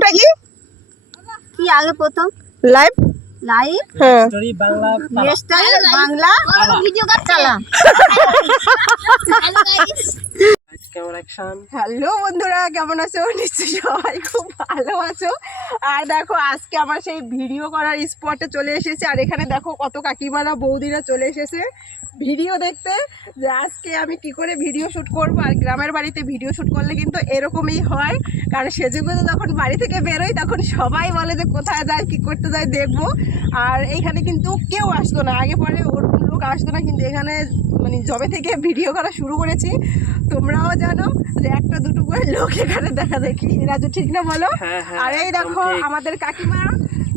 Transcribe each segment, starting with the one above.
নামটা কি? কি আগে প্রথম? লাইভ লাইভ হ্যাঁ। স্টোরি বাংলা ভিডিও চালা কেমন অ্যাকশন হ্যালো বন্ধুরা, কেমন আছো? নিশ্চয়ই সবাই খুব ভালো আছো। আর দেখো, আজকে আমার সেই ভিডিও করার স্পটে চলে এসেছে। আর এখানে দেখো কত কাকিমারা, বৌদিরা চলে এসেছে ভিডিও দেখতে। যে আজকে আমি কি করে ভিডিও শ্যুট করব? আর গ্রামের বাড়িতে ভিডিও শ্যুট করলে কিন্তু এরকমই হয়। কারণ সেজেগুলো যখন বাড়ি থেকে বেরোই, তখন সবাই বলে যে কোথায় যায়, কি করতে যায়, দেখব। আর এইখানে কিন্তু কেউ আসতো না। আগে পরে ওরকম লোক আসতো না, কিন্তু এখানে মানে জবে থেকে ভিডিও করা শুরু করেছি তোমরাও জানো যে একটা দুটো করে লোক এখানে দেখা দেখি। রাজু ঠিক না বলো? হ্যাঁ, হ্যাঁ, আর এই দেখো আমাদের কাকিমা।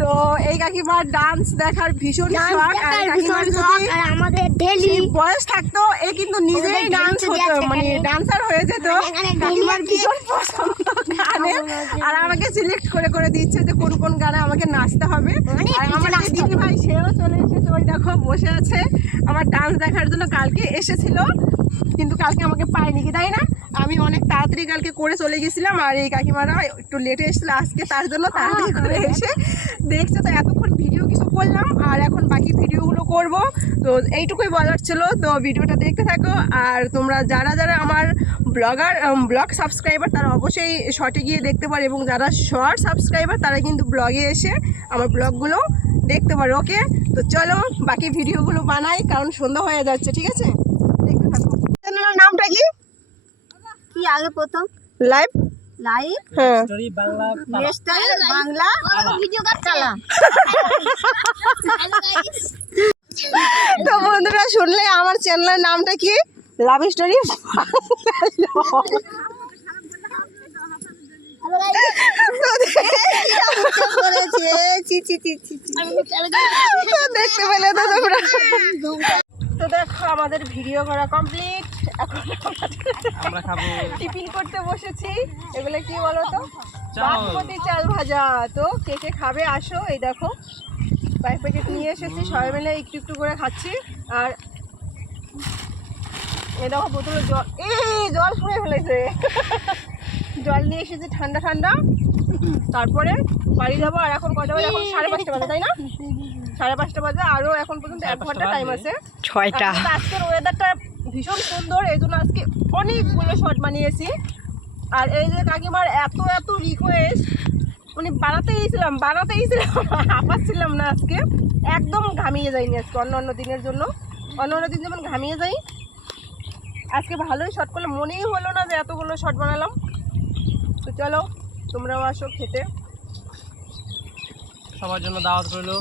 তো এই কাকিমার ডান্স দেখার ভীষণ শখ আর কাকিমার যদি আমাদের সেই বয়স থাকতো এ কিন্তু নিজেই ডান্স হতো মানে ডান্সার হয়ে যেত। কাকিমার ভীষণ পছন্দ গানে। আর আমাকে সিলেক্ট করে করে দিচ্ছে যে কোন কোন গানে আমাকে নাচতে হবে। আর আমার দিদি ভাই সেও চলে এসেছে ওই দেখো বসে আছে। আমার ডান্স দেখার জন্য কালকে এসেছিল কিন্তু কালকে আমাকে পায়নি কি তাই না। আমি অনেক তাড়াতাড়ি কালকে করে চলে গেছিলাম আর এই কাকিমারা একটু লেটে এসেছিল আজকে তার জন্য তাড়াতাড়ি করে এসে দেখছে তো এতক্ষণ ভিডিও কিছু করলাম আর এখন বাকি ভিডিওগুলো করব। তো এইটুকুই বলার ছিল। তো ভিডিওটা দেখতে থাকো। আর তোমরা যারা যারা আমার ব্লগার ব্লগ সাবস্ক্রাইবার তারা অবশ্যই শর্টে গিয়ে দেখতে পারে। এবং যারা শর্ট সাবস্ক্রাইবার তারা কিন্তু ব্লগে এসে আমার ব্লগগুলো দেখতে পারে। ওকে? তো চলো বাকি ভিডিওগুলো বানাই কারণ সন্ধ্যা হয়ে যাচ্ছে ঠিক আছে? দেখতে থাকো। চ্যানেলের নামটা কি? কি আগে প্রথম? লাইভ লাইভ হ্যাঁ। বাংলা তালা। স্টাইল বাংলা ভিডিও চালা তো বন্ধুরা শুনলে আমার চ্যানেলের নামটা কি? লাভ স্টোরি চি চি চি চি চি। দেখতে পেলে তো তোমরা তো দেখো আমাদের ভিডিও করা কমপ্লিট এখন আমরা খাব। টিফিন করতে বসেছি। এগুলো কি বলো তো? চাল। বাসমতি চাল ভাজা। তো কে কে খাবে আসো। এই দেখো কয়েক প্যাকেট নিয়ে এসেছি। সবাই মিলে একটু একটু করে খাচ্ছি। আর এই দেখো বোতলে জল। এই জল ফুড়ে ফেলেছে। জল নিয়ে এসেছি ঠান্ডা ঠান্ডা। তারপরে বাড়ি যাব আর এখন কটা বাজে? এখন সাড়ে পাঁচটা বাজে তাই না? সাড়ে পাঁচটা বাজে আরও এখন পর্যন্ত এক ঘণ্টা টাইম আছে। ছয়টা। আজকের ওয়েদারটা ভীষণ সুন্দর এই জন্য আজকে অনেকগুলো শট বানিয়েছি। আর এই যে কাকিমার এত এত রিকোয়েস্ট মানে বানাতেই ছিলাম বানাতেই ছিলাম হাঁপাচ্ছিলাম না আজকে। একদম ঘামিয়ে যাইনি আজকে অন্য অন্য দিনের জন্য। অন্য অন্য দিন যেমন ঘামিয়ে যাই। আজকে ভালোই শট করলে মনেই হলো না যে এতগুলো শট বানালাম। তো চলো, তোমরাও আসো খেতে। সবার জন্য দাওয়াত রইল।